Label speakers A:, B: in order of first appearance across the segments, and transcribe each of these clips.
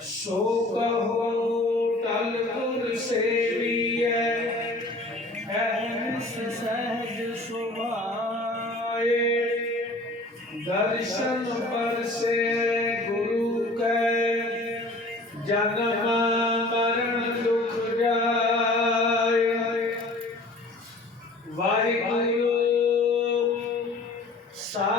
A: ਸੋ ਕਹੋ ਟਲ ਗੁਰ ਸੇਵੀਐ ਐਨਸ ਸਹਿਜ ਸੁਭਾਏ ਦਰਸ਼ਨ ਪਰਸੇ ਗੁਰੂ ਕੈ ਜਨਮ ਮਰਨ ਦੁਖ ਜਾਏ ਵਾਹਿਗੁਰੂ ਸਾਹਿਬ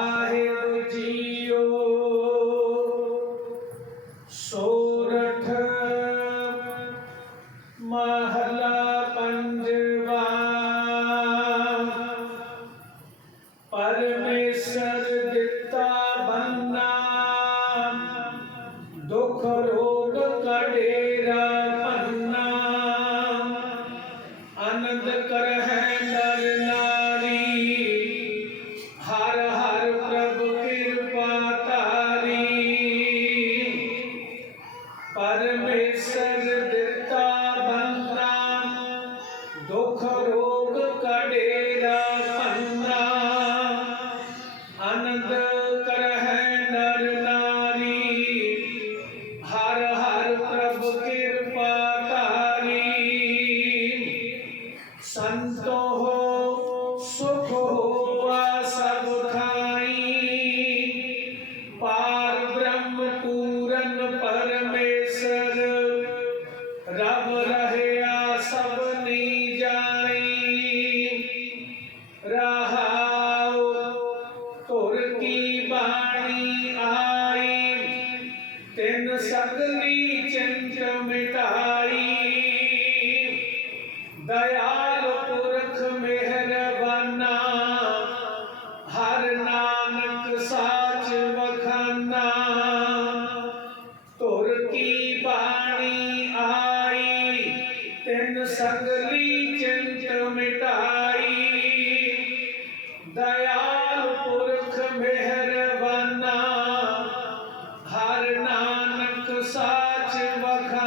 A: ਰੋਗ ਕੜੇਰਾ ਆਨੰਦ ਕਰ ਨਰ ਤਿੰਨ ਸਗਲੀ ਚੰਚ ਮਿਟਾਈ। ਦਇਆਲ ਪੁਰਖ ਮਿਹਰਬਾਨਾ, ਹਰ ਨਾਨਕ ਸਾਚ ਵਖਾਨਾ। ਧੁਰ ਕੀ ਬਾਣੀ ਆਈ, ਤਿੰਨ ਸਗਲੀ